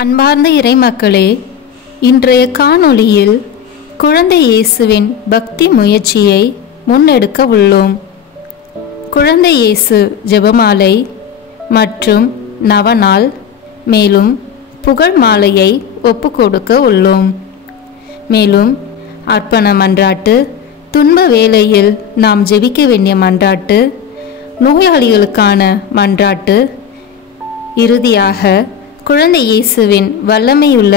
அன்பார்ந்த இறைமக்களே, இன்றைய காணொளியில் குழந்தை இயேசுவின் பக்தி முயற்சியை முன்னெடுக்க உள்ளோம். குழந்தை இயேசு ஜெபமாலை மற்றும் நவநாள் மேலும் புகழ் மாலையை ஒப்புக்கொடுக்க உள்ளோம். மேலும் அர்ப்பண மன்றாட்டு, துன்ப வேளையில் நாம் ஜெபிக்க வேண்டிய மன்றாட்டு, நோயாளிகளுக்கான மன்றாட்டு, இறுதியாக குழந்தை இயேசுவின் வல்லமையுள்ள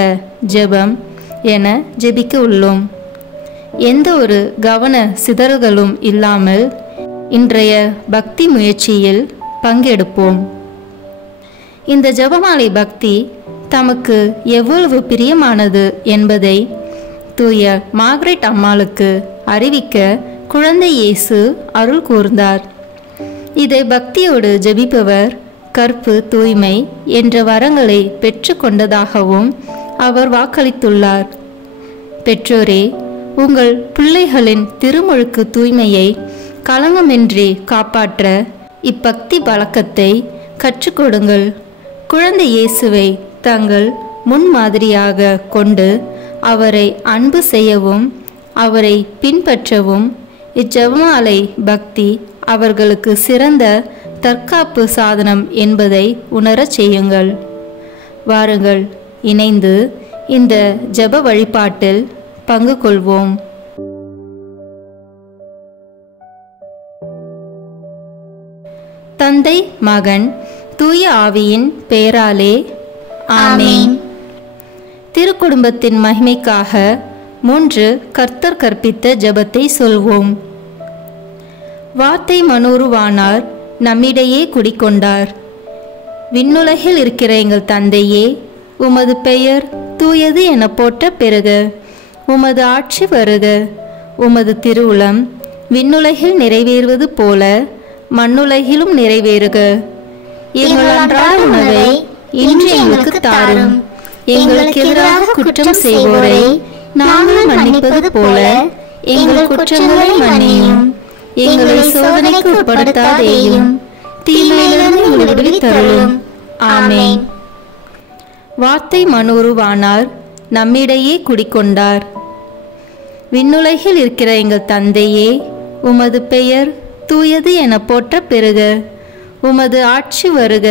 ஜெபம் என ஜெபிக்க உள்ளோம். எந்த ஒரு கவன சிதறல்களும் இல்லாமல் இன்றைய பக்தி முயற்சியில் பங்கெடுப்போம். இந்த ஜெபமாலை பக்தி தமக்கு எவ்வளவு பிரியமானது என்பதை தூய மார்கரெட் அம்மாளுக்கு அறிவிக்க குழந்தை இயேசு அருள் கூர்ந்தார். இதை பக்தியோடு ஜெபிப்பவர் கற்பு, தூய்மை என்ற வரங்களை பெற்று கொண்டதாகவும் அவர் வாக்களித்துள்ளார். பெற்றோரே, உங்கள் பிள்ளைகளின் திருமுழுக்கு தூய்மையை களங்கமின்றி காப்பாற்ற இப்பக்தி பழக்கத்தை கற்றுக்கொடுங்கள். குழந்தை இயேசுவை தங்கள் முன்மாதிரியாக கொண்டு அவரை அன்பு செய்யவும் அவரை பின்பற்றவும் இச்செபமாலை பக்தி அவர்களுக்கு சிறந்த தற்காப்பு சாதனம் என்பதை உணரச் செய்யுங்கள். வாருங்கள், இணைந்து இந்த ஜெப வழிபாட்டில் பங்கு கொள்வோம். தந்தை, மகன், தூய ஆவியின் பெயராலே ஆமென். திருக்குடும்பத்தின் மகிமைக்காக 3 கர்த்தர் கற்பித்த ஜெபத்தை சொல்வோம். வார்த்தை மனோருவானார், நம்மிடையே குடிக்கொண்டார். விண்ணுலகில் இருக்கிற எங்கள் தந்தையே, உமது பெயர் தூயது என போற்ற பெறுக. உமது ஆட்சி வருக. உமது திருவுளம் விண்ணுலகில் நிறைவேறுவது போல மண்ணுலகிலும் நிறைவேறுக. எங்கள் அன்றாட உணவை இன்று எங்களுக்கு தாரும். எங்களுக்கு எதிராக குற்றம் செய்வோரை நாங்கள் மன்னிப்பது போல எங்கள் குற்றங்களை மன்னியும். எங்களை சோதனைக்கு உட்படுத்தாதேயும், தீமையிலிருந்து எங்களை விடுவித்தருளும். ஆமென். வார்த்தை மனோருவானார், நம்மிடையே குடிக்கொண்டார். விண்ணுலகில் இருக்கிற எங்கள் தந்தையே, உமது பெயர் தூயது என போற்ற பெறுக. உமது ஆட்சி வருக.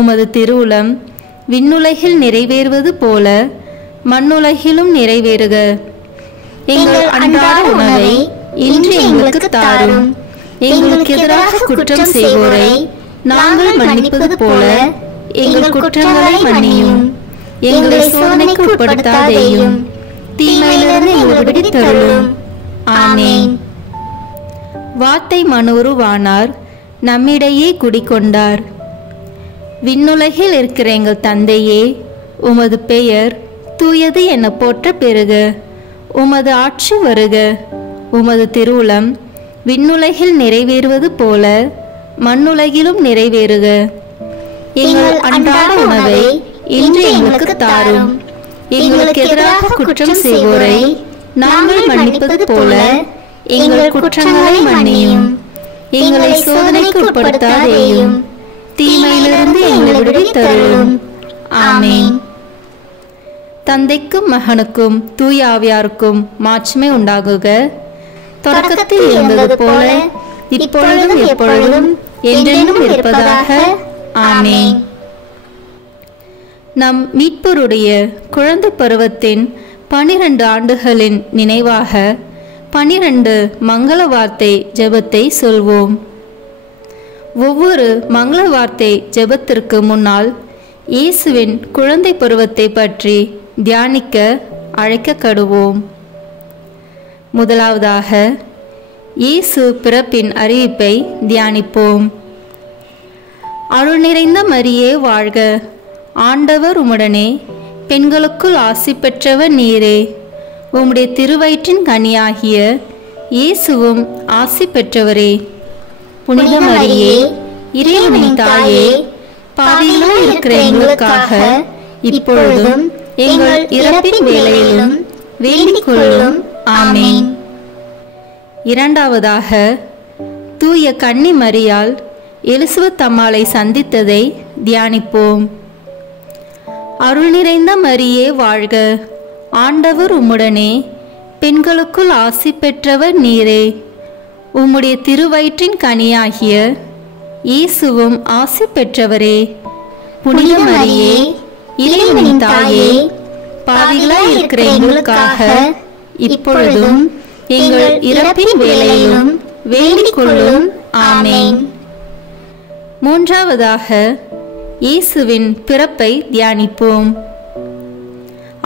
உமது திருவுளம் விண்ணுலகில் நிறைவேறுவது போல மண்ணுலகிலும் நிறைவேறுக. எங்கள் அன்றாட உணவை இன்று எங்களுக்கு தாரும். எங்களுக்கு எதிராக குற்றம் செய்வோரை நாங்கள் மன்னிப்பது போல எங்கள் குற்றங்களை மன்னியும். எங்களை சோதனைக்கு உட்படுத்தாதேயும், தீமையிலிருந்து எங்களை விடுவித்தருளும். ஆமென். வார்த்தை மனோருவானார், நம்மிடையே குடிக்கொண்டார். விண்ணுலகில் இருக்கிற எங்கள் தந்தையே, உமது பெயர் தூயது என போற்ற பெறுக. உமது ஆட்சி வருக. உமது திருவுளம் விண்ணுலகில் நிறைவேறுவது போல மண்ணுலகிலும் நிறைவேறுக. எங்கள் அன்றாட உணவை இன்று எங்களுக்கு தாரும். எங்களுக்கு எதிராக குற்றம் செய்வோரை நாங்கள் மன்னிப்பது போல எங்கள் குற்றங்களை மன்னியும். எங்களை சோதனைக்கு உட்படுத்தாதேயும், தீமையிலிருந்து எங்களை விடுவித்தருளும். ஆமென். தந்தைக்கும் மகனுக்கும் தூய ஆவியாருக்கும் மாட்சிமை உண்டாகுக. தொடக்கத்தில் இருந்தது போல இப்பொழுதும் எப்பொழுதும் என்றென்றும் இருப்பதாக. ஆமென். நம் மீட்பருடைய குழந்தை பருவத்தின் 12 ஆண்டுகளின் நினைவாக 12 மங்கள வார்த்தை ஜெபத்தை சொல்வோம். ஒவ்வொரு மங்கள வார்த்தை ஜெபத்திற்கு முன்னால் இயேசுவின் குழந்தை பருவத்தை பற்றி தியானிக்க அழைக்கப்படுவோம். முதலாவதாக இயேசு பிறப்பின் அறிவிப்பை தியானிப்போம். அருள் நிறைந்த மரியே வாழ்க, ஆண்டவர் உம்முடனே, பெண்களுக்குள் ஆசி பெற்றவர் நீரே. உம்முடைய திருவயிற்றின் கனியாகிய இயேசுவும் ஆசி பெற்றவரே. புனித மரியே, இறைவனின் தாயே, பாவிகளாய் இருக்கிற எங்களுக்காக இப்பொழுதும் எங்கள் இறப்பின் வேளையிலும் வேண்டிக் கொள்ளும். ஆமென். இரண்டாவதாக தூய கன்னி மரியாள் எலிசபெத் அம்மாளை சந்தித்ததை தியானிப்போம். அருள் நிறைந்த மரியே வாழ்க, ஆண்டவர் உம்முடனே, பெண்களுக்குள் ஆசி பெற்றவர் நீரே. உம்முடைய திருவயிற்றின் கனியாகிய இயேசுவும் ஆசி பெற்றவரே. புனித மரியே, இறைவனின் தாயே, பாவிகளாய் இருக்கிற எங்களுக்காக இப்பொழுதும் எங்கள் இறப்பின் வேளையிலும் வேண்டிக் கொள்ளும். ஆமென். மூன்றாவதாக இயேசுவின் பிறப்பை தியானிப்போம்.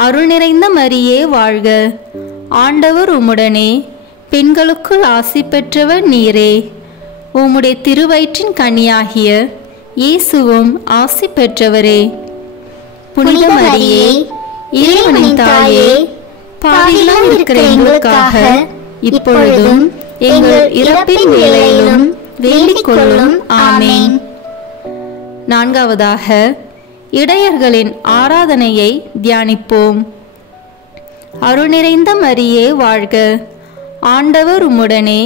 அருள் நிறைந்த மரியே வாழ்க, ஆண்டவர் உம்முடனே, பெண்களுக்குள் ஆசி பெற்றவர் நீரே. உம்முடைய திருவயிற்றின் கனியாகிய இயேசுவும் ஆசி பெற்றவரே. புனித மரியே, இறைவனின் தாயே, பாவிகளாய் இருக்கிற எங்களுக்காக இப்பொழுதும் எங்கள் இறப்பின் வேளையிலும் வேண்டிக் கொள்ளும். ஆமென். நான்காவதாக இடையர்களின் ஆராதனையை தியானிப்போம். அருள் நிறைந்த மரியே வாழ்க, ஆண்டவர் உம்முடனே,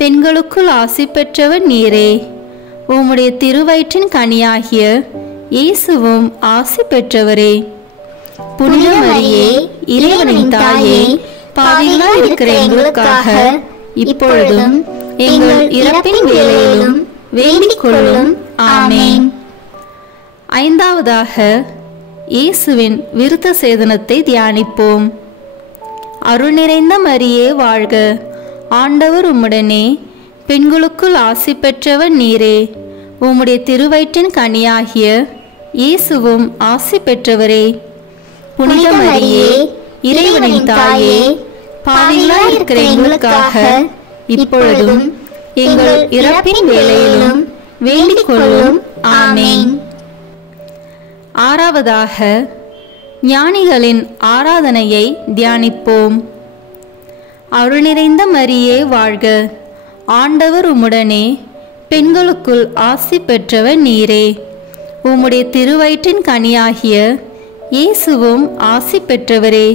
பெண்களுக்குள் ஆசி பெற்றவர் நீரே. உம்முடைய திருவயிற்றின் கனியாகிய இயேசுவும் ஆசி பெற்றவரே. புனித மரியே, இறைவனின் தாயே, பாவிகளாய் இருக்கிற எங்களுக்காக இப்பொழுதும் எங்கள் இறப்பின் வேளையிலும் வேண்டிக் கொள்ளும். ஆமென். ஐந்தாவதாக இயேசுவின் விருத்த சேதனத்தை தியானிப்போம். அருள் நிறைந்த மரியே வாழ்க, ஆண்டவர் உம்முடனே, பெண்களுக்குள் ஆசி பெற்றவர் நீரே. உம்முடைய திருவயிற்றின் கனியாகிய இயேசுவும் ஆசி பெற்றவரே. புனித மரியே, இறைவனின் தாயே, பாவிகளாய் இருக்கிற எங்களுக்காக இப்பொழுதும் எங்கள் இறப்பின் வேளையிலும் வேண்டிக் கொள்ளும். ஆமென். ஆறாவதாக ஞானிகளின் ஆராதனையை தியானிப்போம். அருள் நிறைந்த மரியே வாழ்க, ஆண்டவர் உம்முடனே, பெண்களுக்குள் ஆசி பெற்றவர் நீரே. உம்முடைய திருவயிற்றின் கனியாகிய இயேசுவும் ஆசி பெற்றவரே.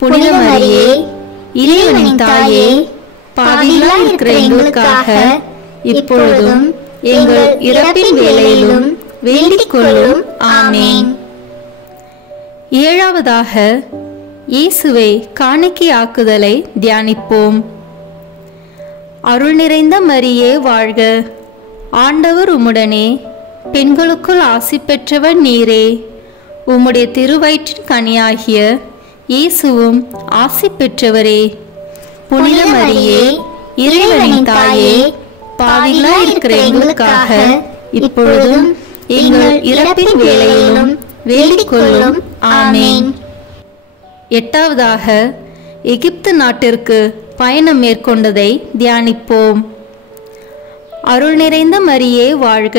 புனித மரியே, இறைவனின் தாயே, பாவிகளாய் இருக்கிற எங்களுக்காக இப்பொழுதும் எங்கள் இறப்பின் வேளையிலும் வேண்டிக் கொள்ளும். ஆமென். ஏழாவதாக இயேசுவை காணிக்கையாக்குதலை தியானிப்போம். அருள் நிறைந்த மரியே வாழ்க, ஆண்டவர் உம்முடனே, பெண்களுக்குள் ஆசி பெற்றவர் நீரே. உம்முடைய திருவயிற்றின் கனியாகிய இயேசுவும் ஆசி பெற்றவரே. புனித மரியே, இறைவனின் தாயே, பாவிகளாய் இருக்கிற எங்களுக்காக இப்பொழுதும் எங்கள் இறப்பின் வேளையிலும் வேண்டிக் கொள்ளும். ஆமென். எட்டாவதாக எகிப்து நாட்டிற்கு பயணம் மேற்கொண்டதை தியானிப்போம். அருள் நிறைந்த மரியே வாழ்க,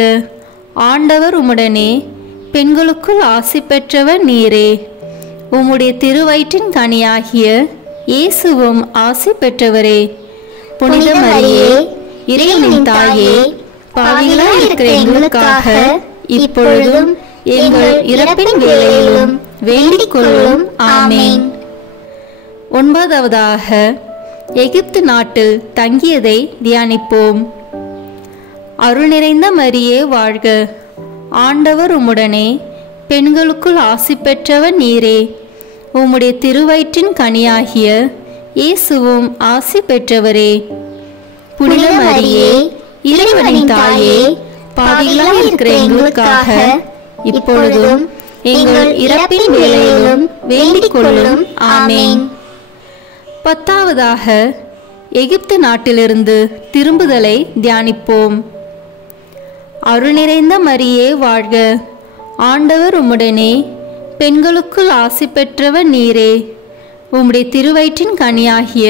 ஆண்டவர் உம்முடனே, பெண்களுக்குள் ஆசி பெற்றவர் நீரே. உம்முடைய திருவயிற்றின் கனியாகிய இயேசுவும் ஆசி பெற்றவரே. புனித மரியே, இறைவனின் தாயே, பாவிகளாய் இருக்கிற எங்களுக்காக இப்பொழுதும் எங்கள் இறப்பின் வேளையிலும் வேண்டிக் கொள்ளும். ஆமென். ஒன்பதாவதாக எகிப்து நாட்டில் தங்கியதை தியானிப்போம். அருள் நிறைந்த மரியே வாழ்க, ஆண்டவர் உம்முடனே, பெண்களுக்குள் ஆசி பெற்றவர் நீரே. உம்முடைய திருவயிற்றின் கனியாகிய இயேசுவும் ஆசி பெற்றவரே. புனித மரியே, இறைவனின் தாயே, பாவிகளாய் இருக்கிற எங்களுக்காக இப்பொழுதும் எங்கள் இறப்பின் வேளையிலும் வேண்டிக் கொள்ளும். ஆமென். பத்தாவதாக எகிப்து நாட்டிலிருந்து திரும்புதலை தியானிப்போம். அருள் நிறைந்த மரியே வாழ்க, ஆண்டவர் உம்முடனே, பெண்களுக்குள் ஆசி பெற்றவர் நீரே. உம்முடைய திருவயிற்றின் கனியாகிய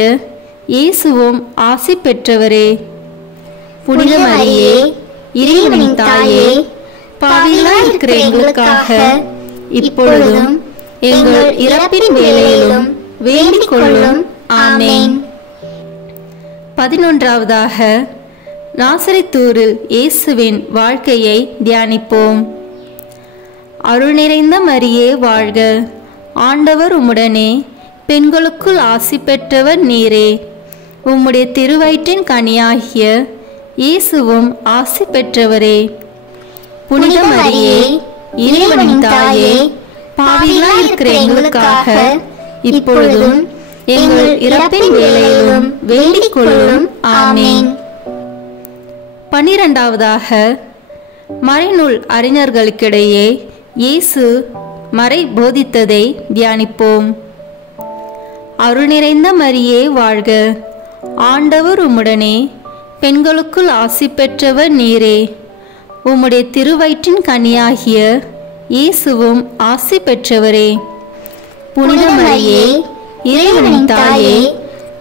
இயேசுவும் ஆசி பெற்றவரே. புனித மரியே, இறைவனின் தாயே, பாவிகளாய் இருக்கிற எங்களுக்காக இப்பொழுதும் எங்கள் இறப்பின் வேளையிலும் வேண்டிக் கொள்ளும். ஆமென். 11ஆவதாக நாசரேத்தூரில் இயேசுவின் வாழ்க்கையை தியானிப்போம். அருள் நிறைந்த மரியே வாழ்க, ஆண்டவர் உம்முடனே, பெண்களுக்குள் ஆசி பெற்றவர் நீரே. உம்முடைய திருவயிற்றின் கனியாகிய இயேசுவும் ஆசி பெற்றவரே. புனித மரியே, இறைவனின் தாயே, பாவிகளாய் இருக்கிற எங்களுக்காக இப்பொழுதும் எங்கள் இறப்பின் வேளையிலும் வேண்டிக் கொள்ளும். ஆமேன். 12வதாக, மறைநூல் அறிஞர்களுக்கிடையே இயேசு மறை போதித்ததை தியானிப்போம். அருள் நிறைந்த மரியே வாழ்க, ஆண்டவர் உம்முடனே, பெண்களுக்குள் ஆசி பெற்றவர் நீரே, உம்முடைய திருவயிற்றின் கனியாகிய இயேசுவும் ஆசி பெற்றவரே. புனித மரியே, இறைவனின் தாயே,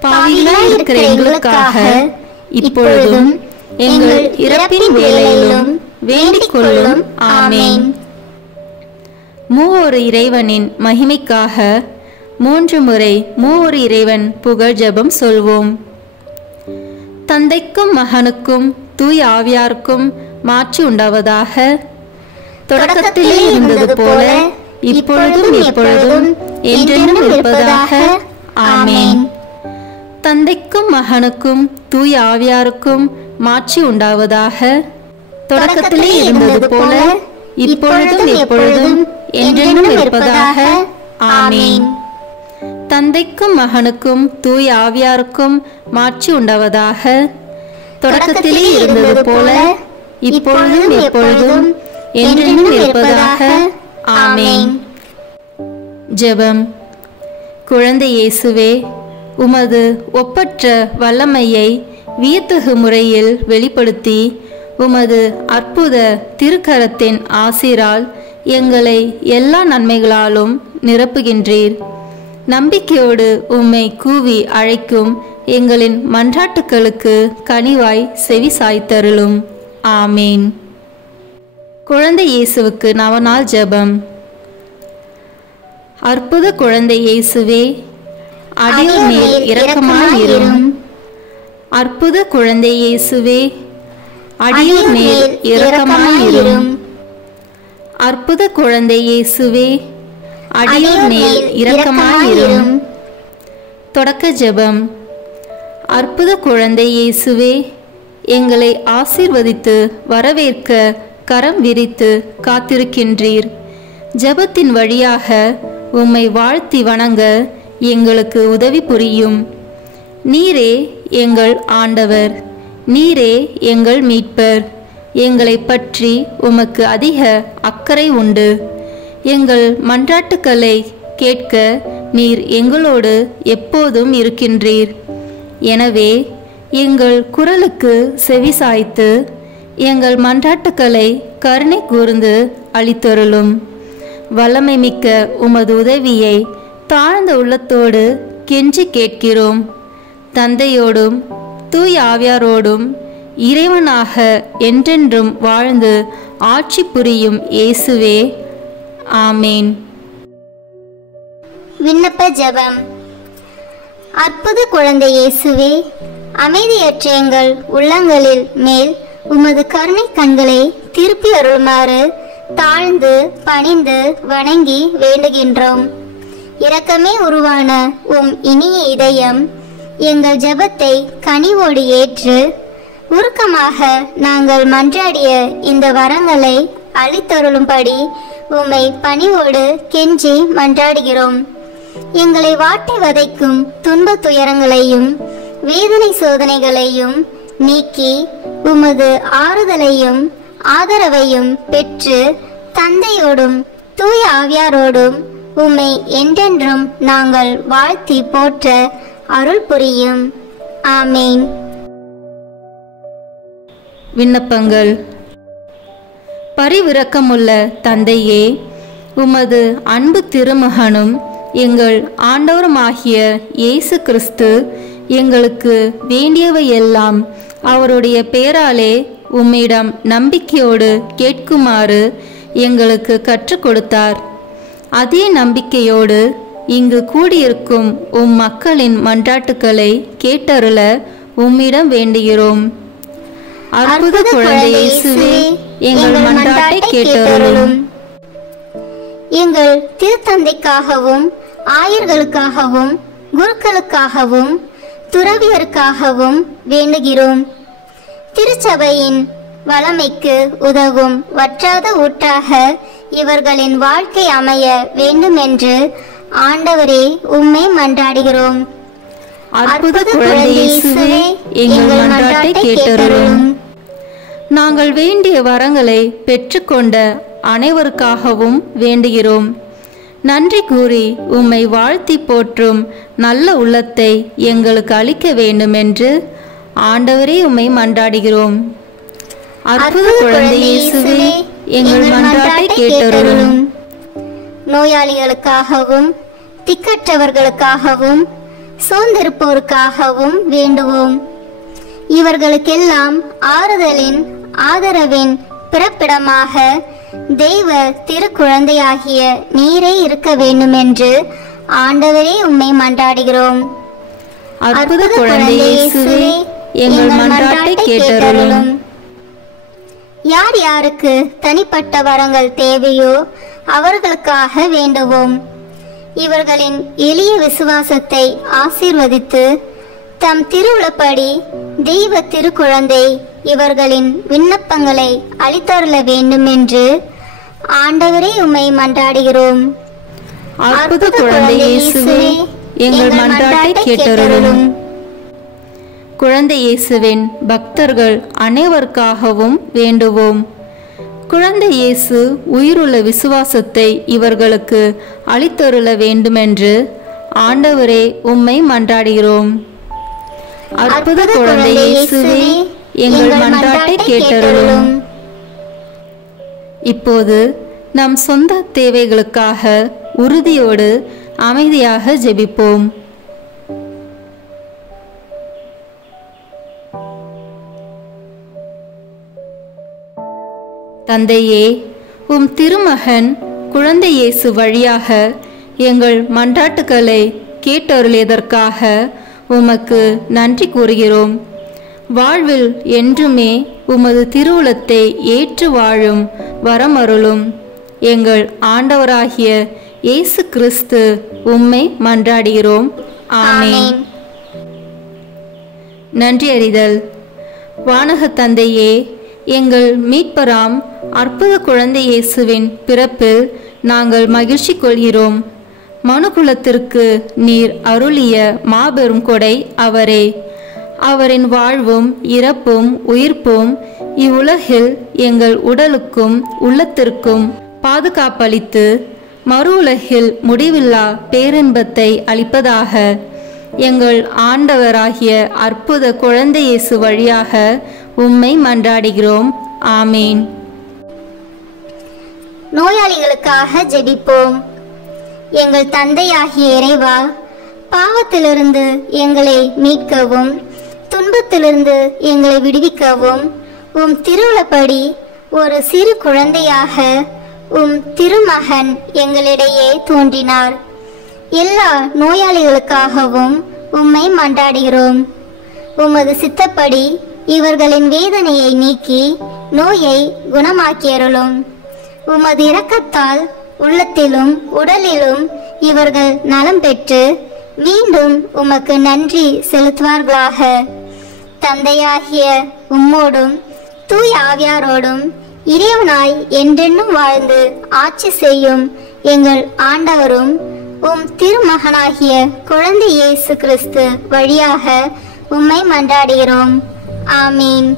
பாவிகளாய் இருக்கிற எங்களுக்காக இப்பொழுதும் எங்கள் இறப்பின் வேளையிலும் வேண்டிக் கொள்ளும். ஆமேன். மூவொரு இறைவனின் மகிமைக்காக 3 முறை மூவொரு இறைவன் புகழ் ஜெபம் சொல்வோம். தந்தைக்கும் மகனுக்கும் தூய ஆவியாருக்கும் மாட்சி உண்டாவதாக. தொடக்கத்திலே இருந்தது போல இப்பொழுதும் எப்பொழுதும் என்றென்றும் இருப்பதாக. ஆமேன். தந்தைக்கும் மகனுக்கும் தூய ஆவியாருக்கும் மாட்சி உண்டாவதாக. தொடக்கத்திலே இருந்தது போல இப்பொழுதும் எப்பொழுதும் என்றென்றும் இருப்பதாக. ஆமேன். தந்தைக்கும் மகனுக்கும் தூய ஆவியாருக்கும் மாட்சி உண்டாவதாக. தொடக்கத்திலே இருந்தது போல இப்பொழுதும் எப்பொழுதும் என்றென்றும் இருப்பதாக. ஆமேன். ஜெபம். குழந்தை இயேசுவே, உமது ஒப்பற்ற வல்லமையை வியத்தகு முறையில் வெளிப்படுத்தி உமது அற்புத திருக்கரத்தின் ஆசிரால் எங்களை எல்லா நன்மைகளாலும் நிரப்புகின்றீர். நம்பிக்கையோடு உம்மை கூவி அழைக்கும் எங்களின் மன்றாட்டுக்களுக்கு கனிவாய் செவி சாய்த்தருளும். ஆமேன். குழந்தை இயேசுவுக்கு நவநாள் ஜெபம். அற்புத குழந்தை இயேசுவே, அடியோர் மேல் இரக்கமாயிரும். அற்புத குழந்தை இயேசுவே, அடியோர் மேல் இரக்கமாயிரும். அற்புத குழந்தை இயேசுவே, அடியோர் மேல் இரக்கமாயிரும். தொடக்க ஜெபம். அற்புத குழந்தை இயேசுவே, எங்களை ஆசீர்வதித்து வரவேற்க கரம் விரித்து காத்திருக்கின்றீர். ஜெபத்தின் வழியாக உம்மை வாழ்த்தி வணங்க எங்களுக்கு உதவி புரியும். நீரே எங்கள் ஆண்டவர், நீரே எங்கள் மீட்பர். எங்களை பற்றி உமக்கு அதிக அக்கறை உண்டு. எங்கள் மன்றாட்டுக்களை கேட்க நீர் எங்களோடு எப்போதும் இருக்கின்றீர். எனவே எங்கள் குரலுக்கு செவி சாய்த்து எங்கள் மன்றாட்டுக்களை கருணை கூர்ந்து அளித்தருளும். வல்லமை மிக்க உமது உதவியை தாழ்ந்த உள்ளத்தோடு கெஞ்சி கேட்கிறோம். தந்தையோடும் தூய ஆவியாரோடும் இறைவனாக என்றென்றும் வாழ்ந்து ஆட்சி புரியும் இயேசுவே. ஆமேன். விண்ணப்ப ஜெபம். அற்புத குழந்தை இயேசுவே, அமைதியற்ற எங்கள் உள்ளங்களில் மேல் உமது கருணை கண்களை திருப்பி அருளுமாறு தாழ்ந்து பணிந்து வணங்கி வேண்டுகின்றோம். இரக்கமே உருவான உம் இனிய இதயம் எங்கள் ஜெபத்தை கனிவோடு ஏற்று உருக்கமாக நாங்கள் மன்றாடிய இந்த வரங்களை அளித்தருளும்படி உம்மை பணிவோடு கெஞ்சி மன்றாடுகிறோம். எங்களை வாட்டி வதைக்கும் துன்ப துயரங்களையும் வேதனை சோதனைகளையும் நீக்கி உமது ஆறுதலையும் ஆதரவையும் பெற்று தந்தையோடும் தூய ஆவியாரோடும் உம்மை என்றென்றும் நாங்கள் வாழ்த்தி போற்ற அருள் புரியும். ஆமேன். விண்ணப்பங்கள். பரிவிரக்கமுள்ள தந்தையே, உமது அன்பு திருமகனும் எங்கள் ஆண்டவருமாகிய இயேசு கிறிஸ்து எங்களுக்கு வேண்டியவையெல்லாம் அவருடைய பெயராலே உம்மிடம் நம்பிக்கையோடு கேட்குமாறு எங்களுக்கு கற்றுக் கொடுத்தார். அதே நம்பிக்கையோடு இங்கு கூடியிருக்கும் உம் மக்களின் மன்றாட்டுக்களை கேட்டருள உம்மிடம் வேண்டுகிறோம். அற்புத குழந்தை இயேசுவே, எங்கள் மன்றாட்டை கேட்டருளும். எங்கள் திருத்தந்தைக்காகவும் ஆயர்களுக்காகவும் குருக்களுக்காகவும் துறவியருக்காகவும் வேண்டுகிறோம். திருச்சபையின் வளமைக்கு உதவும் வற்றாத ஊற்றாக இவர்களின் வாழ்க்கை அமைய வேண்டும் என்று ஆண்டவரே உம்மை மன்றாடுகிறோம். அற்புத குழந்தை இயேசுவே, எங்கள் மன்றாட்டை கேட்டருளும். நாங்கள் வேண்டிய வரங்களை பெற்றுக்கொண்ட அனைவருக்காகவும் வேண்டுகிறோம். நன்றி கூறி உம்மை வாழ்த்தி போற்றும் நல்ல உள்ளத்தை எங்களுக்கு அளிக்க வேண்டும் என்று ஆண்டவரே உம்மை மன்றாடுகிறோம். அற்புத குழந்தை இயேசுவே, எங்கள் மன்றாட்டை கேட்டருளும். நோயாளிகளுக்காகவும் திக்கற்றவர்களுக்காகவும் சோர்ந்திருப்போருக்காகவும் வேண்டுவோம். இவர்களுக்கெல்லாம் ஆறுதலின் ஆதரவின் பிறப்பிடமாக தெய்வ திருக்குழந்தையாகிய நீரே இருக்க வேண்டும் என்று ஆண்டவரே உம்மை மன்றாடுகிறோம். அற்புத குழந்தை இயேசுவே, எங்கள் மன்றாட்டை கேட்டருளும். யார் யாருக்கு தனிப்பட்ட வரங்கள் தேவையோ அவர்களுக்காக வேண்டுவோம். இவர்களின் எளிய விசுவாசத்தை ஆசீர்வதித்து தம் திருவுளப்படி தெய்வ திருக்குழந்தை இவர்களின் விண்ணப்பங்களை அளித்தருள வேண்டும் என்று ஆண்டவரே உம்மை மன்றாடுகிறோம். அற்புத குழந்தை இயேசுவே, எங்கள் மன்றாட்டை கேட்டருளும். குழந்தை இயேசுவின் பக்தர்கள் அனைவருக்காகவும் வேண்டுவோம். குழந்தை இயேசு உயிருள்ள விசுவாசத்தை இவர்களுக்கு அளித்தருள வேண்டுமென்று ஆண்டவரே உம்மை மன்றாடுகிறோம். அற்புத குழந்தை இயேசுவே, எங்கள் மன்றாட்டை கேட்டருளும். இப்போது நம் சொந்த தேவைகளுக்காக உறுதியோடு அமைதியாக ஜெபிப்போம். தந்தையே, உம் திருமகன் குழந்தை இயேசு வழியாக எங்கள் மன்றாட்டுக்களை கேட்டருளியதற்காக உமக்கு நன்றி கூறுகிறோம். வாழ்வில் என்றுமே உமது திருவுளத்தை ஏற்று வாழும் வரமருளும். எங்கள் ஆண்டவராகிய இயேசு கிறிஸ்து உம்மை மன்றாடுகிறோம். ஆமென். நன்றி அறிதல். வானக தந்தையே, எங்கள் மீட்பராம் அற்புத குழந்தை இயேசுவின் பிறப்பில் நாங்கள் மகிழ்ச்சி கொள்கிறோம். மனுக்குலத்திற்கு நீர் அருளிய மாபெரும் கொடை அவரே. அவரின் வாழ்வும் இறப்பும் உயிர்ப்பும் இவ்வுலகில் எங்கள் உடலுக்கும் உள்ளத்திற்கும் பாதுகாப்பளித்து மறு உலகில் முடிவில்லா பேரின்பத்தை அளிப்பதாக எங்கள் ஆண்டவராகிய அற்புத குழந்தை இயேசு வழியாக உம்மை மன்றாடுகிறோம். ஆமீன். நோயாளிகளுக்காக ஜெபிப்போம். எங்கள் தந்தையாகிய இறைவா, பாவத்திலிருந்து எங்களை மீட்கவும் துன்பத்திலிருந்து எங்களை விடுவிக்கவும் உம் திருவுளப்படி ஒரு சிறு குழந்தையாக உம் திருமகன் எங்களிடையே தோன்றினார். எல்லா நோயாளிகளுக்காகவும் உம்மை மன்றாடுகிறோம். உமது சித்தப்படி இவர்களின் வேதனையை நீக்கி நோயை குணமாக்கியருளும். உமது இரக்கத்தால் உள்ளத்திலும் உடலிலும் இவர்கள் நலம் பெற்று மீண்டும் உமக்கு நன்றி செலுத்துவார்களாக. தந்தையாகிய உம்மோடும் தூய ஆவியாரோடும் இறைவனாய் என்றென்னும் வாழ்ந்து ஆட்சி செய்யும் எங்கள் ஆண்டவரும் உம் திருமகனாகிய குழந்தை இயேசு கிறிஸ்து வழியாக உம்மை மன்றாடுகிறோம். ஆமீன்.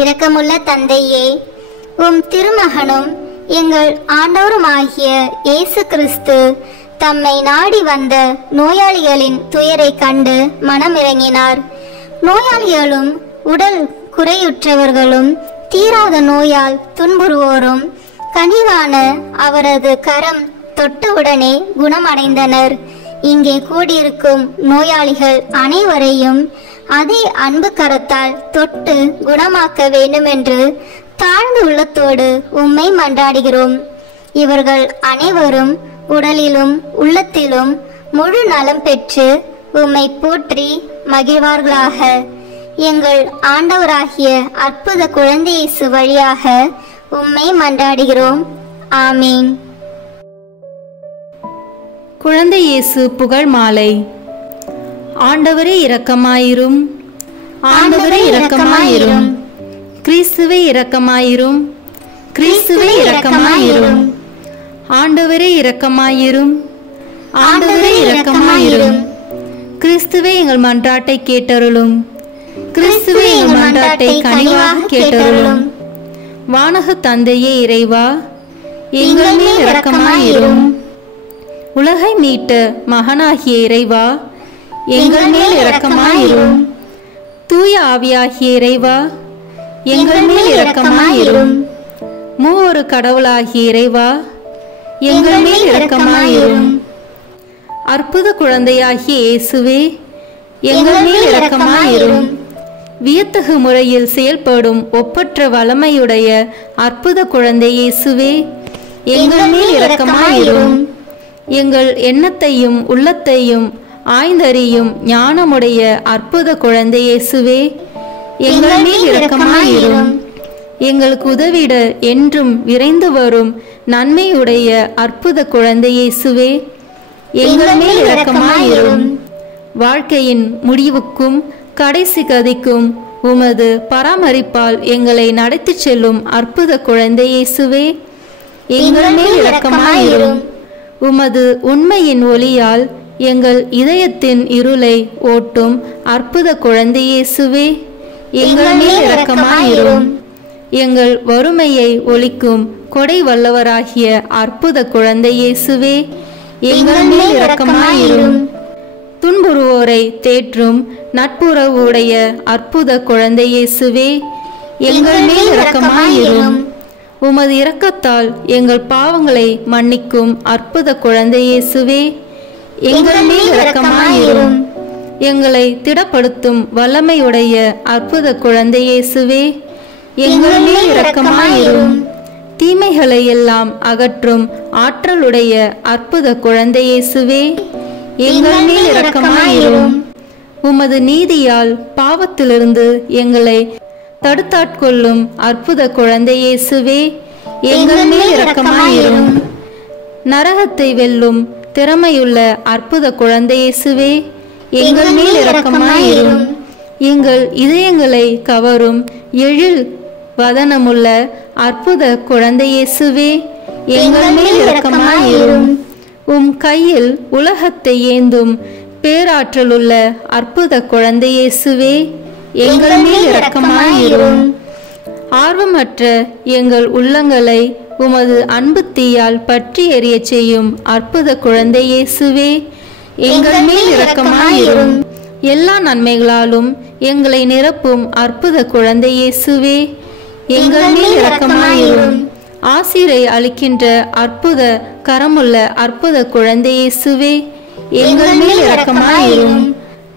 இரக்கமுள்ள தந்தையே, உம் திருமகனும் எங்கள் ஆண்டவருமாகிய இயேசு கிறிஸ்து தம்மை நாடி வந்த நோயாளிகளின் துயரை கண்டு மனமிறங்கினார். நோயாளிகளும் உடல் குறையுற்றவர்களும் தீராத நோயால் துன்புறுவோரும் கனிவான அவரது கரம் தொட்டவுடனே குணமடைந்தனர். இங்கே கூடியிருக்கும் நோயாளிகள் அனைவரையும் அதே அன்பு கரத்தால் தொட்டு குணமாக்க வேண்டும் என்று தாழ்ந்த உள்ளத்தோடு உம்மை மன்றாடுகிறோம். இவர்கள் அனைவரும் உடலிலும் உள்ளத்திலும் முழு நலம் பெற்று உம்மை போற்றி மகிழ்வார்களாக. எங்கள் ஆண்டவராகிய அற்புத குழந்தை இயேசு வழியாக உம்மை மன்றாடுகிறோம். ஆமீன். குழந்தை இயேசு புகழ் மாலை. ஆண்டவரே இரக்கமாயிரும், ஆண்டவரே இரக்கமாயிரும், கிறிஸ்துவே இரக்கமாயிரும், கிறிஸ்துவே இரக்கமாயிரும். ஆண்டவரே இரக்கமாயிரும். ஆண்டவரே இரக்கமாயிரும். கிறிஸ்துவே எங்கள் மன்றாட்டை கேட்டருளும். கிறிஸ்துவே எங்கள் மன்றாட்டை கனிவாக கேட்டருளும். வானக தந்தையே இறைவா, எங்கள் மேல் இரக்கமாயிரும். உலகை மீட்ட மகனாகிய இறைவா, எங்கள் மேல் இரக்கமாயிரும். தூய ஆவியாகிய இறைவா, எங்கள் மேல் இரக்கமாயிரும். மூவொரு கடவுளாகிய இறைவா, எங்கள் மேல் இரக்கமாயிரும். அற்புத குழந்தையாகிய இயேசுவே, எங்கள் மேல் இரக்கமாயிரும். வியத்தகு முறையில் செயல்படும் ஒப்பற்ற வல்லமையுடைய அற்புத குழந்தை இயேசுவே, எங்கள் மேல் இரக்கமாயிரும். எங்கள் எண்ணத்தையும் உள்ளத்தையும் ஆய்ந்தறியும் ஞானமுடைய அற்புத குழந்தை இயேசுவே, எங்கள் மேல் இரக்கமாயிரும். எங்களுக்கு உதவிட என்றும் விரைந்து வரும் நன்மையுடைய அற்புத குழந்தை இயேசுவே, எங்கள் மேல் இரக்கமாயிரும். வாழ்க்கையின் முடிவுக்கும் கடைசி கதிக்கும் உமது பராமரிப்பால் எங்களை நடத்தி செல்லும் அற்புத குழந்தை இயேசுவே, எங்கள் மேல் இரக்கமாயிரும். உமது உண்மையின் ஒளியால் எங்கள் இதயத்தின் இருளை ஓட்டும் அற்புத குழந்தை இயேசுவே, எங்கள் மேல் இரக்கமாயிரும். எங்கள் வறுமையை ஒழிக்கும் கொடை வல்லவராகிய அற்புத குழந்தை இயேசுவே, எங்கள் மேல் இரக்கமாயிரும். துன்புறுவோரை தேற்றும் நட்புறவுடைய அற்புத குழந்தை இயேசுவே, எங்கள் மேல் இரக்கமாயிரும். உமது இரக்கத்தால் எங்கள் பாவங்களை மன்னிக்கும் அற்புத குழந்தை இயேசுவே, எங்கள் மேல் இரக்கமாயிரும். எங்களை திடப்படுத்தும் வல்லமையுடைய அற்புத குழந்தை இயேசுவே, எங்கள் மேல் இரக்கமாயிரும். தீமைகளை எல்லாம் அகற்றும் ஆற்றலுடைய அற்புத குழந்தை இயேசுவே, எங்கள் மேல் இரக்கமாயிரும். உமது நீதியால் பாவத்திலிருந்து எங்களை தடுத்தாட்கொள்ளும் அற்புத குழந்தை இயேசுவே, எங்கள் மேல் இரக்கமாயிரும். நரகத்தை வெல்லும் திறமையுள்ள அற்புத குழந்தை இயேசுவே, எங்கள் மேல் இரக்கமாயிரும். எங்கள் இதயங்களை கவரும் எழில் வதனமுள்ள அற்புத குழந்தை இயேசுவே, எங்கள் மேல் இரக்கமாயிரும். உம் கையில் உலகத்தை ஏந்தும் பேராற்றலுள்ள அற்புத குழந்தை இயேசுவே, எங்கள் மேல் இரக்கமாயிரும். ஆர்வமற்ற எங்கள் உள்ளங்களை உமது அன்பு தீயால் பற்றி எரிய செய்யும் அற்புத குழந்தை இயேசுவே, எங்கள் மேல் இரக்கமாயிரும். எல்லா நன்மைகளாலும் எங்களை நிரப்பும் அற்புத குழந்தை இயேசுவே, எங்கள் மேல் இரக்கமாயிரும். ஆசிரை அளிக்கின்ற அற்புத கரமுள்ள அற்புத குழந்தை இயேசுவே, எங்கள் மேல் இரக்கமாயிரும்.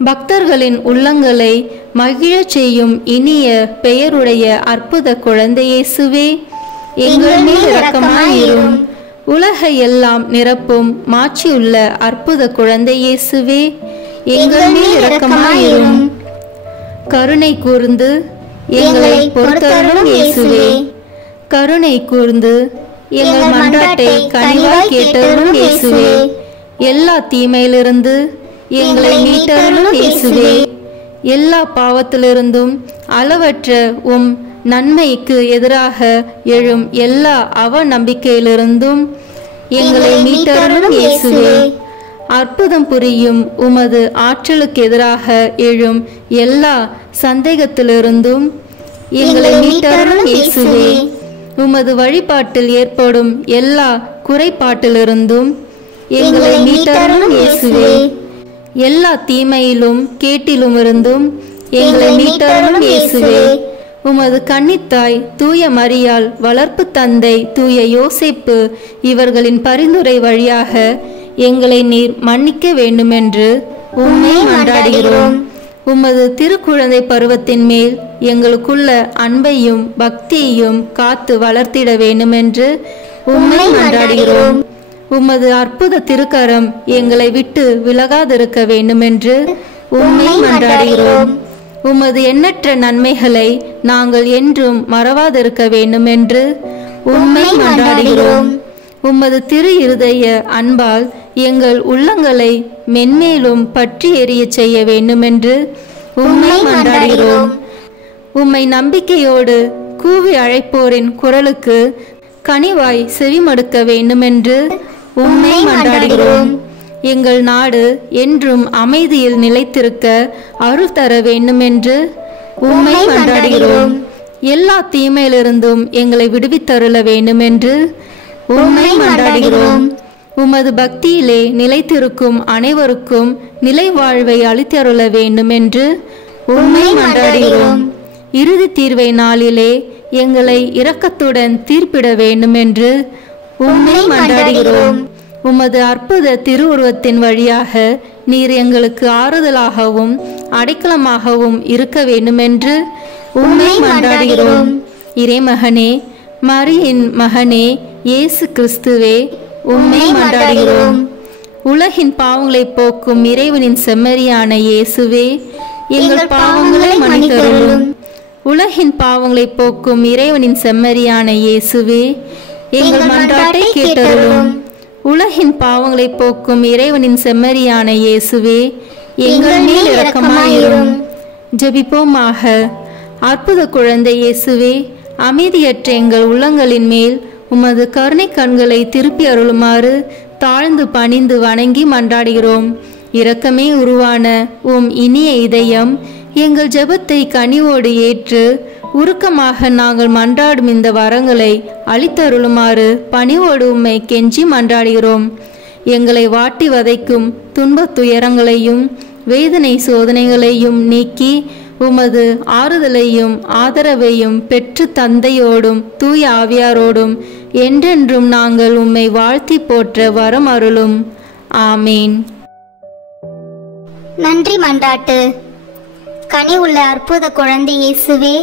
பக்தர்களின் உள்ளங்களை மகிழச் செய்யும் இனிய பெயருடைய அற்புத குழந்தை இயேசுவே, எங்கள் மேல் இரக்கமாயிரும். உலகை எல்லாம் நிரப்பும் மாட்சியுள்ள அற்புத குழந்தை இயேசுவே, எங்கள் மேல் இரக்கமாயிரும். கருணை கூர்ந்து எங்களை பொறுத்தருளும் இயேசுவே, கருணை கூர்ந்து எங்கள் மன்றாட்டை கனிவாய் கேட்டருளும் இயேசுவே, எல்லா தீமையிலிருந்து எங்களை மீட்டருளும் இயேசுவே, எல்லா பாவத்திலிருந்தும் அளவற்ற உம் நன்மைக்கு எதிராக எழும் எல்லா அவநம்பிக்கையிலிருந்தும் எங்களை மீட்டருளும் இயேசுவே, அற்புதம் புரியும் உமது ஆற்றலுக்கு எதிராக எழும் எல்லா சந்தேகத்திலிருந்தும் எங்களை மீட்டருளும் இயேசுவே, உமது வழிபாட்டில் ஏற்படும் எல்லா குறைபாட்டிலிருந்தும் எங்களை மீட்டருளும் இயேசுவே, எல்லா தீமையிலும் கேட்டிலும் இருந்தும் எங்களை மீட்டருளும் இயேசுவே, உமது கன்னித்தாய் தூய மரியாள், வளர்ப்பு தந்தை தூய யோசேப்பு இவர்களின் பரிந்துரை வழியாக எங்களை நீர் மன்னிக்க வேண்டுமென்று உம்மை மன்றாடுகிறோம். உமது திருக்குழந்தை பருவத்தின் மேல் எங்களுக்குள்ள அன்பையும் பக்தியையும் காத்து வளர்த்திட வேண்டுமென்று உம்மை மன்றாடுகிறோம். உமது அற்புத திருக்கரம் எங்களை விட்டு விலகாதிருக்க வேண்டுமென்று உம்மை மன்றாடுகிறோம். உமது எண்ணற்ற நன்மைகளை நாங்கள் என்றும் மறவாதிருக்க வேண்டுமென்று உம்மை மன்றாடுகிறோம். உமது திரு இருதய அன்பால் எங்கள் உள்ளங்களை மென்மேலும் பற்றி எரிய செய்ய வேண்டுமென்று உம்மை மன்றாடுகிறோம். உம்மை நம்பிக்கையோடு கூவி அழைப்போரின் குரலுக்கு கனிவாய் செவிமடுக்க வேண்டுமென்று உம்மை மன்றாடுகிறோம். எங்கள் நாடு என்றும் அமைதியில் நிலைத்திருக்க அருள் தர வேண்டுமென்று உம்மை மன்றாடுகிறோம். எல்லா தீமையிலிருந்தும் எங்களை விடுவித்தருள வேண்டுமென்று உம்மை மன்றாடுகிறோம். உமது பக்தியிலே நிலைத்திருக்கும் அனைவருக்கும் நிலை வாழ்வை அளித்தருள வேண்டுமென்று உம்மை மன்றாடுகிறோம். இறுதி தீர்வை நாளிலே எங்களை இரக்கத்துடன் தீர்ப்பிட வேண்டுமென்று உம்மை மன்றாடுகிறோம். உமது அற்புத திருவுருவத்தின் வழியாக நீர் எங்களுக்கு ஆறுதலாகவும் அடைக்கலமாகவும் இருக்க வேண்டுமென்று உம்மை மன்றாடுகிறோம். இறைமகனே, மரியின் மகனே, இயேசு கிறிஸ்துவே, உம்மை மன்றாடுகிறோம். உலகின் பாவங்களை போக்கும் இறைவனின் செம்மறியான இயேசுவே, எங்கள் பாவங்களை மன்னித்தருளும். உலகின் பாவங்களை போக்கும் இறைவனின் செம்மறியான இயேசுவே, எங்கள் மன்றாட்டை கேட்டருளும். உலகின் பாவங்களை போக்கும் இறைவனின் செம்மறியான இயேசுவே, எங்கள் மேல் இரக்கமாயிரும். ஜெபிப்போமாக. அற்புத குழந்தை இயேசுவே, அமைதியற்ற எங்கள் உள்ளங்களின் மேல் உமது கருணை கண்களை திருப்பி அருளுமாறு தாழ்ந்து பணிந்து வணங்கி மன்றாடுகிறோம். இரக்கமே உருவான உம் இனிய இதயம் எங்கள் ஜெபத்தை கனிவோடு ஏற்று உருக்கமாக நாங்கள் மன்றாடும் இந்த வரங்களை அளித்தருளுமாறு பணிவோடு உம்மை கெஞ்சி மன்றாடுகிறோம். எங்களை வாட்டி வதைக்கும் துன்பத் துயரங்களையும் வேதனை சோதனைகளையும் நீக்கி உமது ஆறுதலையும் ஆதரவையும் பெற்று தந்தையோடும் தூய ஆவியாரோடும் என்றென்றும் நாங்கள் உம்மை வாழ்த்தி போற்ற வரம் அருளும். ஆமீன். நன்றி மன்றாட்டு. கனி உள்ள அற்புத குழந்தை இயேசுவே,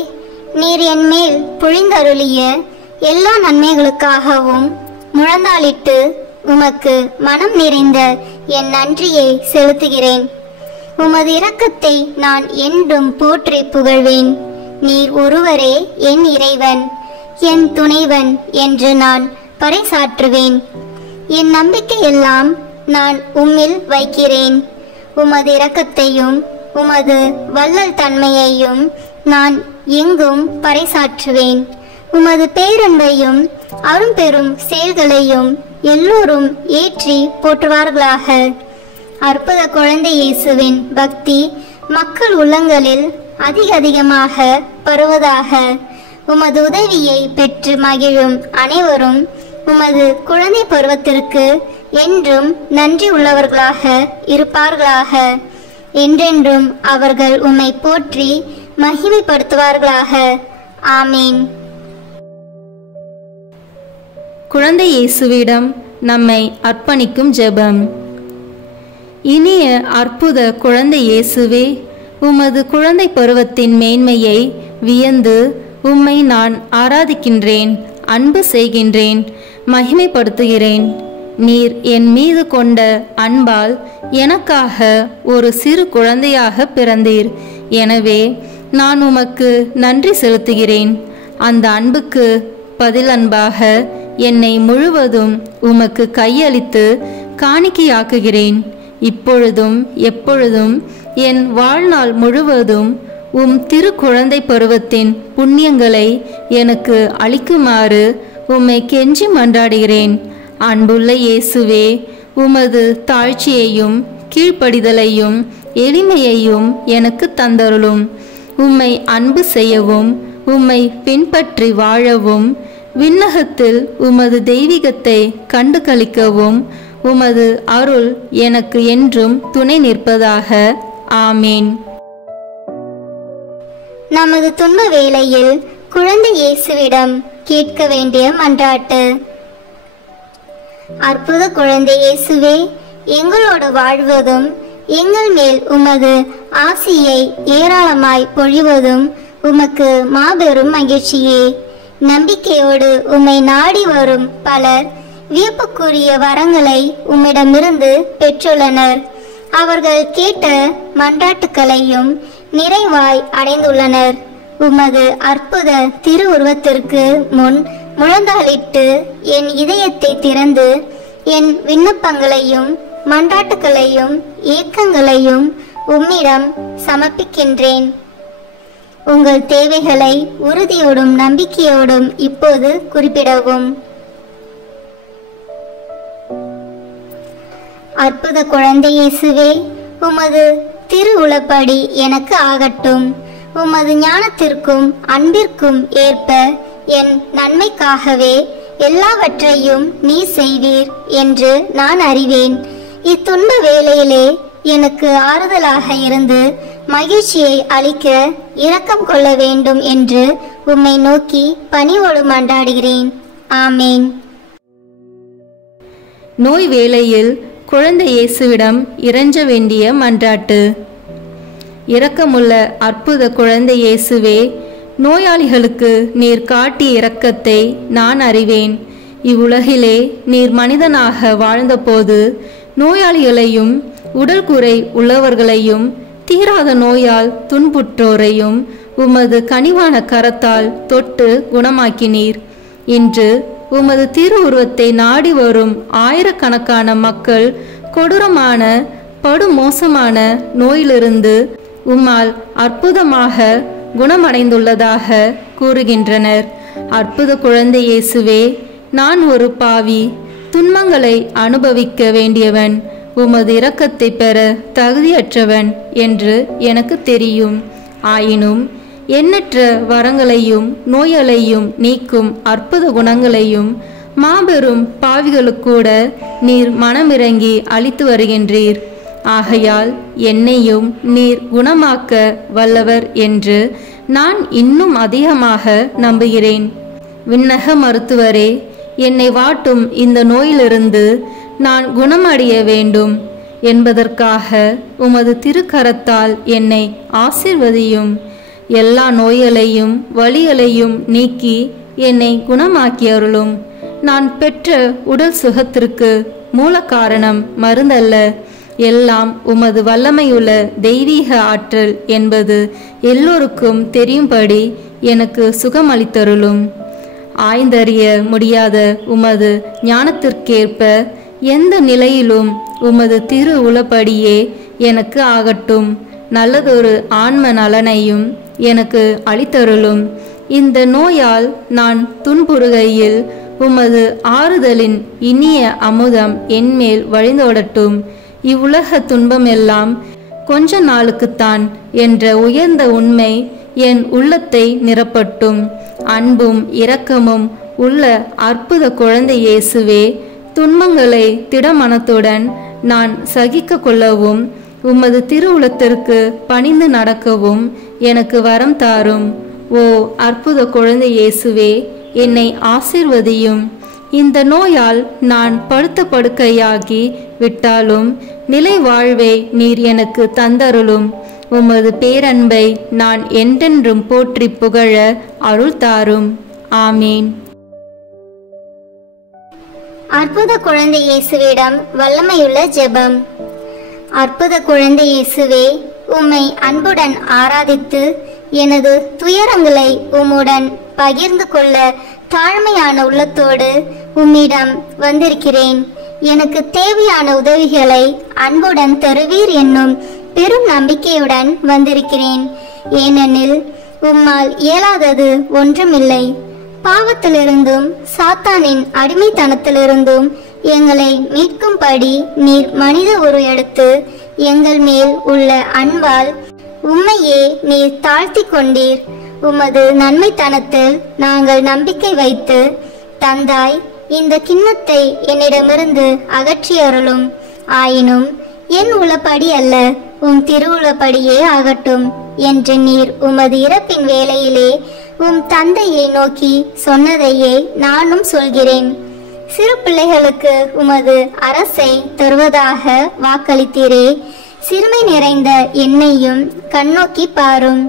நீர் என் மேல் பொழிந்தருளிய எல்லா நன்மைகளுக்காகவும் முழந்தாளிட்டு உமக்கு மனம் நிறைந்த என் நன்றியை செலுத்துகிறேன். உமது இரக்கத்தை நான் என்றும் போற்றி புகழ்வேன். நீர் ஒருவரே என் இறைவன், என் துணைவன் என்று நான் பறைசாற்றுவேன். என் நம்பிக்கையெல்லாம் நான் உம்மில் வைக்கிறேன். உமது இரக்கத்தையும் உமது வள்ளல் தன்மையையும் நான் எங்கும் பறைசாற்றுவேன். உமது பேரன்பையும் அரும்பெரும் செயல்களையும் எல்லோரும் ஏற்றி போற்றுவார்களாக. அற்புத குழந்தை இயேசுவின் பக்தி மக்கள் உள்ளங்களில் அதிகமாக பரவுவதாக. உமது உதவியை பெற்று மகிழும் அனைவரும் உமது குழந்தை பருவத்திற்கு என்றும் நன்றி உள்ளவர்களாக இருப்பார்களாக. என்றென்றும் அவர்கள் உம்மை போற்றி மகிமைப்படுத்துவார்களாக. ஆமீன். குழந்தை இயேசுவிடம் நம்மை அர்ப்பணிக்கும் ஜெபம். இனிய அற்புத குழந்தை இயேசுவே, உமது குழந்தை பருவத்தின் மேன்மையை வியந்து உம்மை நான் ஆராதிக்கின்றேன், அன்பு செய்கின்றேன், மகிமைப்படுத்துகிறேன். நீர் என் மீது கொண்ட அன்பால் எனக்காக ஒரு சிறு குழந்தையாக பிறந்தீர். எனவே நான் உமக்கு நன்றி செலுத்துகிறேன். அந்த அன்புக்கு பதில் அன்பாக என்னை முழுவதும் உமக்கு கையளித்து காணிக்கையாக்குகிறேன். இப்பொழுதும் எப்பொழுதும் என் வாழ்நாள் முழுவதும் உம் திரு குழந்தை பருவத்தின் புண்ணியங்களை எனக்கு அளிக்குமாறு உம்மை கெஞ்சி மன்றாடுகிறேன். அன்புள்ள இயேசுவே, உமது தாழ்ச்சியையும் கீழ்ப்படிதலையும் எளிமையையும் எனக்கு தந்தருளும். உம்மை அன்பு செய்யவும் உம்மை பின்பற்றி வாழவும் விண்ணகத்தில் உமது தெய்வீகத்தை கண்டு களிக்கவும் உமது அருள் எனக்கு என்றும் துணை நிற்பதாக. ஆமீன். நமது துன்ப வேளையில் குழந்தை இயேசுவிடம் கேட்க வேண்டிய மன்றாட்டு. அற்புத குழந்தை இயேசுவே, எங்களோடு வாழ்வதும் எங்கள் மேல் உமது ஆசியை ஏராளமாய் பொழிவதும் உமக்கு மாபெரும் மகிழ்ச்சியே. நம்பிக்கையோடு உம்மை நாடி வரும் பலர் வியப்புக்குரிய வரங்களை உம்மிடமிருந்து பெற்றுள்ளனர். அவர்கள் கேட்ட மன்றாட்டுக்களையும் நிறைவாய் அடைந்துள்ளனர். உமது அற்புத திருவுருவத்திற்கு முன் முழந்தாளிட்டு என் இதயத்தை திறந்து என் விண்ணப்பங்களையும் மன்றாட்டுக்களையும் ஏக்கங்களையும் உம்மிடம் சமர்ப்பிக்கின்றேன். உங்கள் தேவைகளை உறுதியோடும் நம்பிக்கையோடும் இப்போது குறிப்பிடவும். அற்புத குழந்தை இயேசுவே, உமது திருவுளப்படி எனக்கு ஆகட்டும். உமது ஞானத்திற்கும் அன்பிற்கும் ஏற்ப என் நன்மைக்காகவே எல்லாவற்றையும் நீ செய்வீர் என்று நான் அறிவேன். இத்துன்ப வேளையிலே எனக்கு ஆறுதலாக இருந்து மகிழ்ச்சியை அளிக்க இரக்கம் கொள்ள வேண்டும் என்று உம்மை நோக்கி பணிவோடு மன்றாடுகிறேன். ஆமேன். நோய் வேளையில் குழந்தை இயேசுவிடம் இறைஞ்ச வேண்டிய மன்றாட்டு. இரக்கமுள்ள அற்புத குழந்தை இயேசுவே, நோயாளிகளுக்கு நீர் காட்டிய இரக்கத்தை நான் அறிவேன். இவ்வுலகிலே நீர் மனிதனாக வாழ்ந்தபோது நோயாளிகளையும் உடல் குறை உள்ளவர்களையும் தீராத நோயால் துன்புற்றோரையும் உமது கனிவான கரத்தால் தொட்டு குணமாக்கினீர். இன்று உமது திருவுருவத்தை நாடி வரும் ஆயிரக்கணக்கான மக்கள் கொடூரமான படுமோசமான நோயிலிருந்து உம்மால் அற்புதமாக குணமடைந்துள்ளதாக கூறுகின்றனர். அற்புத குழந்தை இயேசுவே, நான் ஒரு பாவி, துன்பங்களை அனுபவிக்க வேண்டியவன், உமது இரக்கத்தை பெற தகுதியற்றவன் என்று எனக்கு தெரியும். ஆயினும் எண்ணற்ற வரங்களையும் நோய்களையும் நீக்கும் அற்புத குணங்களையும் மாபெரும் பாவிகளுக்கூட நீர் மனமிறங்கி அளித்து வருகின்றீர். ஆகையால் என்னையும் நீர் குணமாக்க வல்லவர் என்று நான் இன்னும் அதிகமாக நம்புகிறேன். விண்ணக மருத்துவரே, என்னை வாட்டும் இந்த நோயிலிருந்து நான் குணமடைய வேண்டும் என்பதற்காக உமது திருக்கரத்தால் என்னை ஆசீர்வதியும். எல்லா நோய்களையும் வலிகளையும் நீக்கி என்னை குணமாக்கி அருளும். நான் பெற்ற உடல் சுகத்திற்கு மூல காரணம் மருந்தல்ல, எல்லாம் உமது வல்லமையுள்ள தெய்வீக ஆற்றல் என்பது எல்லோருக்கும் தெரியும்படி எனக்கு சுகமளித்தருளும். ஆய்ந்தறிய முடியாத உமது ஞானத்திற்கேற்ப எந்த நிலையிலும் உமது திரு உளப்படியே எனக்கு ஆகட்டும். நல்லதொரு ஆன்ம நலனையும் எனக்கு அளித்தருளும். இந்த நோயால் நான் துன்புறுகையில் உமது ஆறுதலின் இனிய அமுதம் என்மேல் வழிந்தோடட்டும். இவ்வுலக துன்பமெல்லாம் கொஞ்ச நாளுக்குத்தான் என்ற உயர்ந்த உண்மை என் உள்ளத்தை நிரப்பட்டும். அன்பும் இரக்கமும் உள்ள அற்புத குழந்தை இயேசுவே, துன்பங்களை திடமனத்துடன் நான் சகிக்க கொள்ளவும் உமது திருவுளத்திற்கு பணிந்து நடக்கவும் எனக்கு வரம் தாரும். ஓ அற்புத குழந்தை இயேசுவே, என்னை ஆசீர்வதியும். இந்த நோயால் நான் படுத்த படுக்கையாகி விட்டாலும் நிலை வாழ்வை நீர் எனக்கு தந்தருளும். உமது பேரன்பை நான் என்றென்றும் போற்றி புகழ அருள் தாரும். ஆமீன். அற்புத குழந்தை இயேசுவிடம் வல்லமையுள்ள ஜெபம். அற்புத குழந்தை இயேசுவே, உம்மை அன்புடன் ஆராதித்து எனது துயரங்களை உம்முடன் பகிர்ந்து கொள்ள தாழ்மையான உள்ளத்தோடு உம்மிடம் வந்திருக்கிறேன். எனக்கு தேவையான உதவிகளை அன்புடன் தருவீர் என்னும் பெரும் நம்பிக்கையுடன் வந்திருக்கிறேன். ஏனெனில் உம்மால் இயலாதது ஒன்றுமில்லை. பாவத்திலிருந்தும் சாத்தானின் அடிமைத்தனத்திலிருந்தும் எங்களை மீட்கும்படி நீர் மனித உரு எடுத்து எங்கள் மேல் உள்ள அன்பால் உம்மையே நீர் தாழ்த்தி கொண்டீர். உமது நன்மைத்தனத்தில் நாங்கள் நம்பிக்கை வைத்து தந்தாய். இந்த கிண்ணத்தை என்னிடமிருந்து அகற்றி அருளும். ஆயினும் என் உளப்படி அல்ல, உம் திருவுளப்படியே ஆகட்டும் என்று நீர் உமது இறப்பின் வேளையிலே உம் தந்தையை நோக்கி சொன்னதையே நானும் சொல்கிறேன். சிறு பிள்ளைகளுக்கு உமது அரசை தருவதாக வாக்களித்தீரே. சிறுமை நிறைந்த என்னையும் கண்ணோக்கி பாரும்.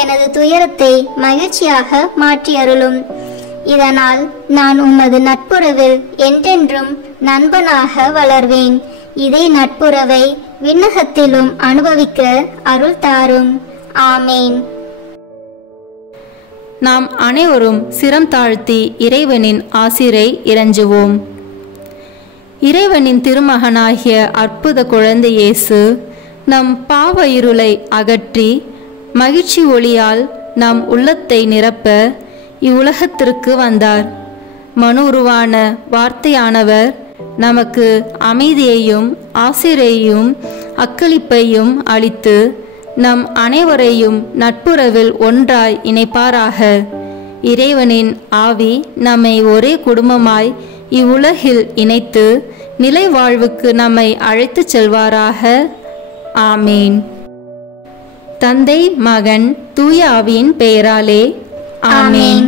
எனது துயரத்தை மகிழ்ச்சியாக மாற்றி அருளும். இதனால் நான் உமது நட்புறவில் என்றென்றும் நண்பனாக வளர்வேன். இதே நட்புறவை விண்ணகத்திலும் அனுபவிக்க அருள் தாரும். ஆமேன். நாம் அனைவரும் சிரம் தாழ்த்தி இறைவனின் ஆசிரை இறைஞ்சுவோம். இறைவனின் திருமகனாகிய அற்புத குழந்தை இயேசு நம் பாவ இருளை அகற்றி மகிழ்ச்சி ஒளியால் நம் உள்ளத்தை நிரப்ப இவ்வுலகத்திற்கு வந்தார். மனு உருவான வார்த்தையானவர் நமக்கு அமைதியையும் ஆசிரியையும் அக்களிப்பையும் அளித்து நம் அனைவரையும் நட்புறவில் ஒன்றாய் இணைப்பாராக. இறைவனின் ஆவி நம்மை ஒரே குடும்பமாய் இவ்வுலகில் இணைத்து நிலை வாழ்வுக்கு நம்மை அழைத்து செல்வாராக. ஆமீன். தந்தை, மகன், தூய ஆவியின் பெயராலே ஆமீன்.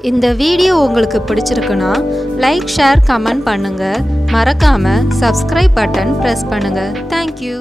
இந்த வீடியோ உங்களுக்கு பிடிச்சிருக்குன்னா லைக், ஷேர், கமெண்ட் பண்ணுங்க. மறக்காம சப்ஸ்கிரைப் பட்டன் பிரஸ் பண்ணுங்க. தேங்க்யூ.